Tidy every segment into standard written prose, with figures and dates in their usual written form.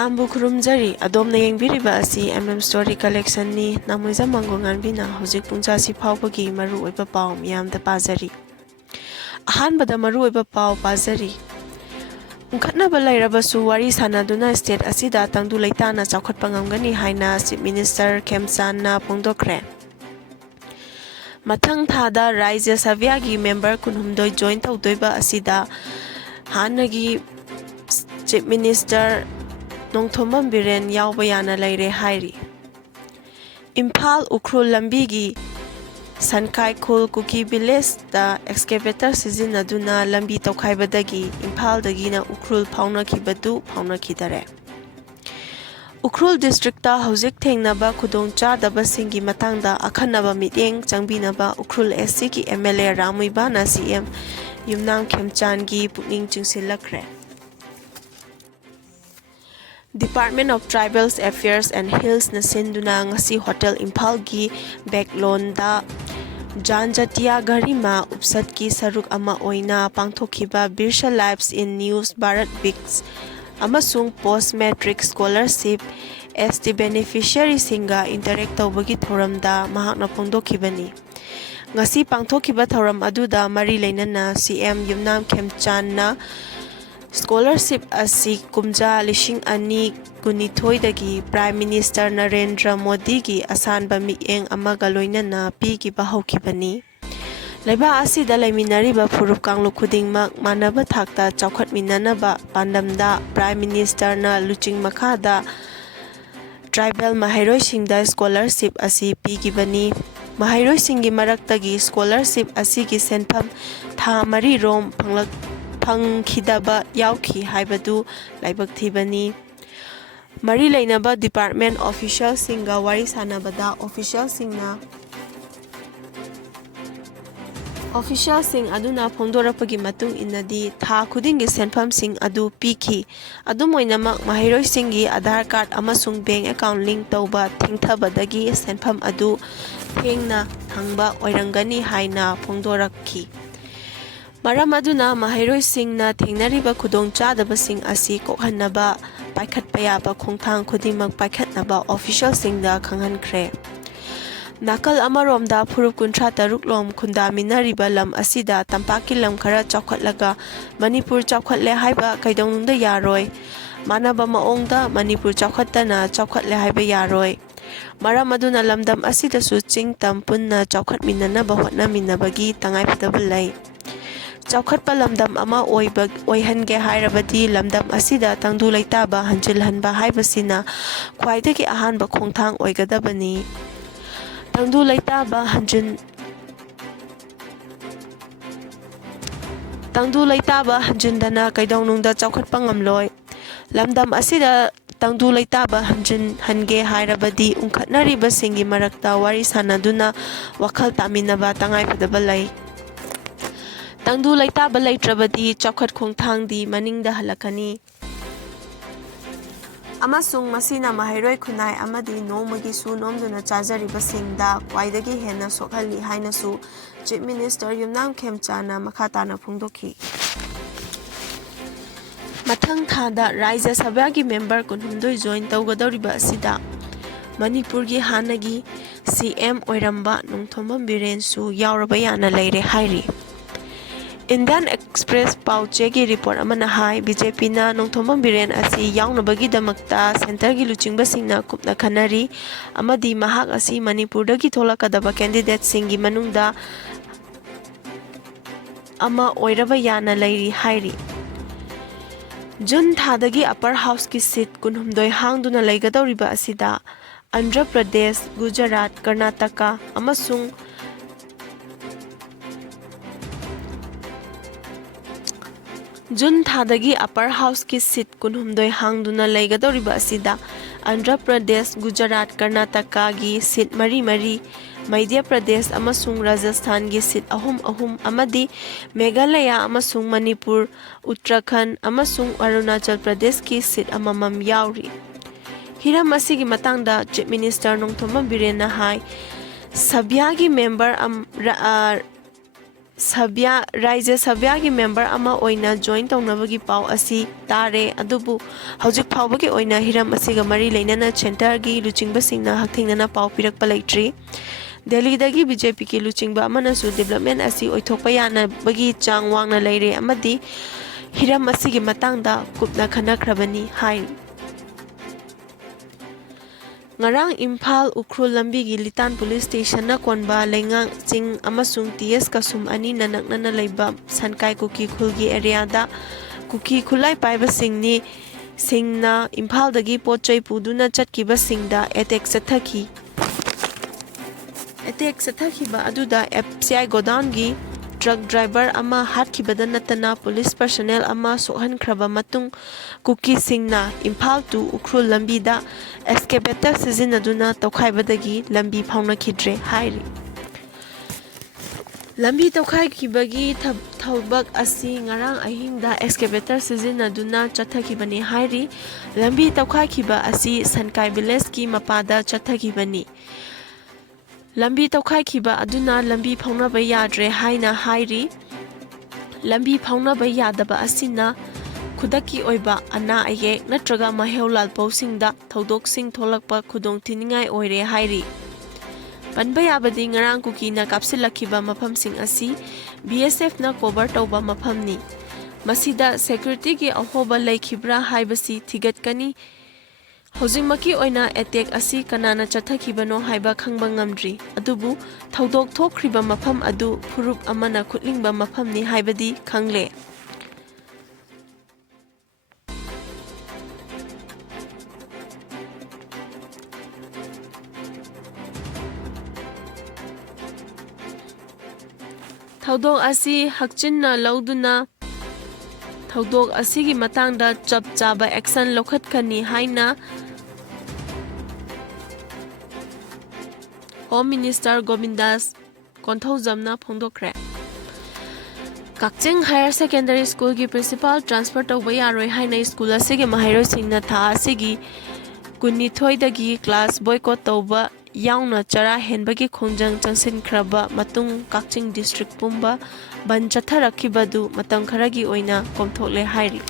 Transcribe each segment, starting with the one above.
Mayambu khurumjari adomna yengbiriba asi Story collection ni namoiza mangonganbina hojik pungchasi phawbagi maru oiba paw miyamda pazari. Ahanbada maru oiba paw pazari. Ungkhatnaba Leirabsu Wari Sanaduna state asida Tangdu Leitana Chaokhtpa Ngmgni haina Chief Minister Khemchand na phongdokre. Mathang thada Rajya Sabhyagi member kunhumdoi join tawdoiba asida hanagi Chief Minister Nongthombam Biren yauba yana leire hairi. Imphal Ukhrul Lambigi Sankai Khul Kuki Village da excavator sizinaduna lambi tawkhaibadagi Imphal dagina Ukhrul phaunakhibadu phaunakhidare. Ukhrul district ta hojik thengnaba khudongchadaba singi matangda akhanaba mityeng changbinaba Ukhrul SC ki MLA Ramuiba na CM Yumnam Khemchand gi pukning chingsilakre. Department of Tribal Affairs and Hills na sinduna ngasi Hotel Imphal gi backlone da Janjatia Garima upsat ki saruk ama oina pangthokiba Birsha Lives in News Bharat Bix amasung post matric scholarship ST beneficiary singa interact tawbagi thoramda mahakna phongdokhibani. Ngasi pangthokiba thoram aduda mari leinana CM Yumnam Khemchand na scholarship asi kumja lishing ani kunithoi dagi Prime Minister Narendra Modi gi asanba mieng amaga loinana pi gi bahokhibani. Laiba asi da laiminariba phurup kanglu khudingmak manaba thakta chaukhatminanaba pandamda Prime Minister na luching makhada tribal mahairoi singda scholarship asi pi gibani. Mahairoi singi maraktagi scholarship asi gi senpham tha mari rom phangkhidaba yauki haibadu laibak thibani. Mari leinaba department official singa wari sanabada official sing aduna phongdorapagi matung inadi tha khudingi senpham sing adu piki adumoinamak mahairoi singi Aadhaar card amasung bank account link tawba thingthabadagi senpham adu thengna thangba oirangani haina phongdorakhi. Maram aduna mahairoi singna thengnariba khudongchadabasing asi kokhannaba paikhatpa yaba khongthang khudimak paikhatnaba official singda khanghankre. Nakal amaromda phurup kunthra taruk lom khundaminariba lam asida tampaki lam khara chaukhatlaga Manipur chaukhatle haiba kaidongnungda yaroi. Manaba maongda Manipur chaukhattana chaukhatle haiba yaroi. Maram aduna lamdam asida su chingtam punna chaukhatminanaba hotnaminabagi tangaiphdaba lai. Chaokhtpa lamdam ama oihange hairabadi lamdam asida Tangdu Leitaba hanjilhanba haibasina khwaidagi ahanba khongthang oigadabani. Tangdu Leitaba hanjindana kaidongnungda chaukhatpa ngamloi. Lamdam asida Tangdu Leitaba hange hairabadi ungkhatnariba singi marakta wari sanaduna wakhal taminaba tangaiphdaba lai. Tangdu Leitaba leitrabadi chaukhat khongthangdi maningda halakani. Amasung masina mahairoi khunai amadi nomagi su nomduna chajariba singda kwaidagi hena sokhali hainasu Chief Minister Yumnam Khemchand na makhatana phongdokhi. Mathang thada Rajya Sabhyagi member kunhumdoi join tawgadoriba asida Manipur gi hanagi CM oiramba Nongthombam Biren su yauraba yana leire hairi. Indian Express Pauche gi report amana hai BJP na Nongthombam Biren asi yaunabagi damakta center gi luchingba singna kupna khanari amadi mahak asi Manipur dagi tholakadaba candidate singi manungda ama oiraba yana leiri hairi. June thadagi upper house ki seat kunhumdoi hangduna leigadoriba asida Andhra Pradesh, Gujarat, Karnataka amasung June thadagi upper house ki seat kunhumdoi hangduna leigadoriba asida Andhra Pradesh, Gujarat, Karnataka gi seat mari Madhya Pradesh amasung Rajasthan gi seat ahum amadi Meghalaya amasung Manipur, Uttarakhand amasung Arunachal Pradesh ki seat amamam yauri. Hiram asigi matangda Chief Minister Nongthombam Biren na hai Sabhyagi member Rajya Sabhyagi member ama oina join taunabagi pau asi tare adubu hojik phawbagi oina hiram asiga mari leinana center gi luchingba singna hakthingna pau pirakpa leitri Delhi dagi BJP ki luchingba amana su development asi oithokpa yana bagi chang wangna leire amadi hiram asigi matangda kupna khanakhrabani hai Ngarang Imphal Ukrul lambi gi Litan Police Station na konba lengang ching amasung TS kasum ani nanakna na leiba sankai kuki khulgi area da kuki khulai paiba singni singna Imphal dagi pochai puduna chatkiba singda attack sathaki ba aduda FCI godown gi truck driver ama hatkibada natana police personnel ama sohan khraba matung kuki singna Imphal to Ukrul lambi da excavator sizinaduna tokhaibadagi lambi phauna khidre hairi lambi tokhai khibagi thawbak asi ngarang ahingda excavator sizinaduna chathakibani hairi lambi tokhai khiba asi sankai village ki mapada chathakibani lambi tokhai khiba aduna lambi phauna ba yadre haina hairi lambi phauna ba yadaba asina khudaki oiba ana ayek natraga maheulal posingda thodok-sing tholakpa khudong thiningai oire hairi panba yabadi ngarang kuki na kapsilakhiba maphamsing asi BSF na cover tawba maphamni masida security gi ahoba leikhibra haibasi thigatkani hojimaki oina attack asi kanana chathakibano haiba khangba ngamdri adubu thodok thokriba mafam adu furup amana khutlingba mafamni haibadi khangle thodok asi hakchinna lauduna thodok asigi matangda chap chaba action lokhatkani haina Home Minister Govindas Konthojamna phongdokre Kakching Higher Secondary School ki principal transfer tawba yaroi haina school asigi mahairoi singna tha asigi kunithoi dagi class boycott tawba yauna chara henbagi khongjang changsin khraba matung Kakching district pumba ban chatharakibadu matang kharagi oina komthokle hairi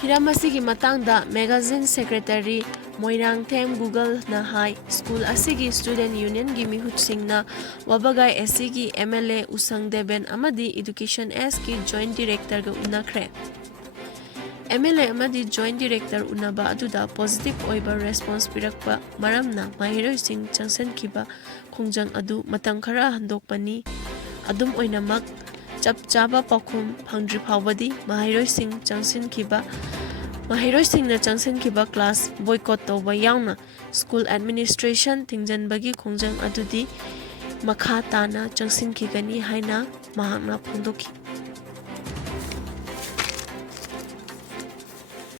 Hiramasi matangda magazine secretary Moirang Them Google na hai school asigi student union gi mihut singna wabagai asigi MLA Usang Deben amadi education S ki joint director ga unakre MLA amadi joint director unaba aduda positive oiba response pirakpa maramna mahiroi sing changsan kiba khongjang adu matang khara handokpani adum oinamak chap chaba pakhum phangdri phawadi mahiroi sing changsin kiba mahiroi singna changsin kiba class boycott tawba yauna school administration tingjanbagi khongjang adudi makha tana changsin kigani haina mahakna phongdoki